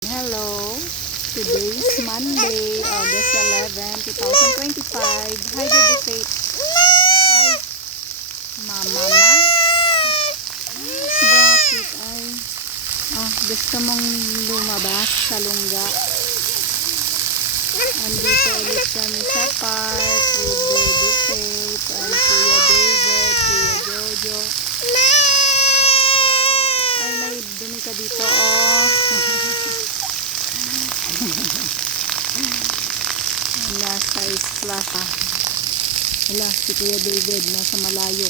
Hello, today is Monday, August 11, 2025. Hi, baby Faith. Ay, mama. Bakit ay? Gusto mong lumabas sa lungga? Andito ulit kami sa park with baby Faith and Kuya David, Kuya Jojo. Ay, may dumi ka dito, oh. Nasa splash. Wala, si Kuya David nasa malayo.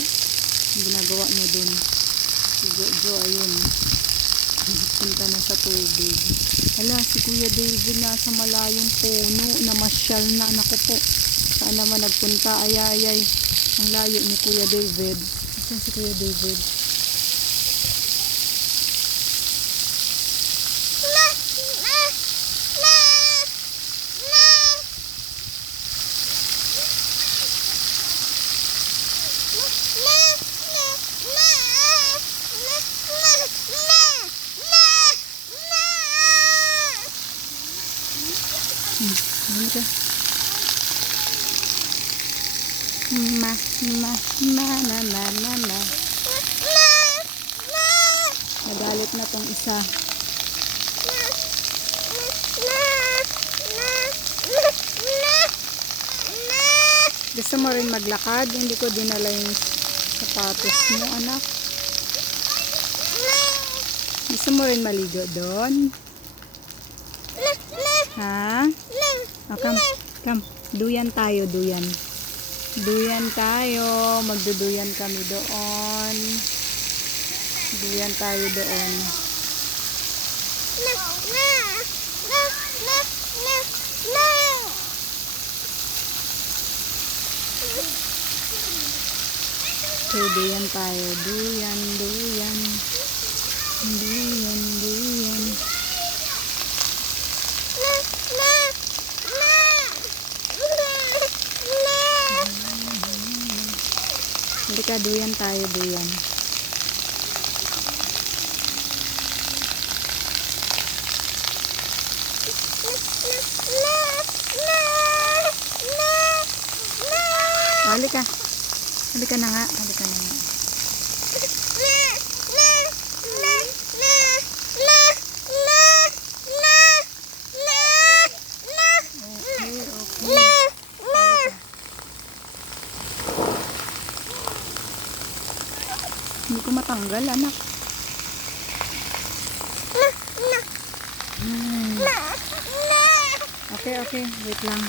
Ang ginagawa niya dun. Si Jojo, ayun. Punta na sa tubig. Wala, si Kuya David nasa malayong puno. Namasyal na. Naku po. Saan naman nagpunta? Ay. Ang layo ni Kuya David. Saan si Kuya David? Halika. Nagalit na tong isa. Gusto mo rin maglakad? Hindi ko dinala yung sapatos mo, anak. Gusto mo rin maligo doon? Ha? Oh, come. Duyan tayo, duyan. Duyan tayo. Magduduyan kami doon. Duyan tayo doon. Okay, duyan tayo. Duyan. Halika, duyan tayo, duyan. Halika. Halika na nga. Hindi ko matanggal, anak. Okay. Wait lang.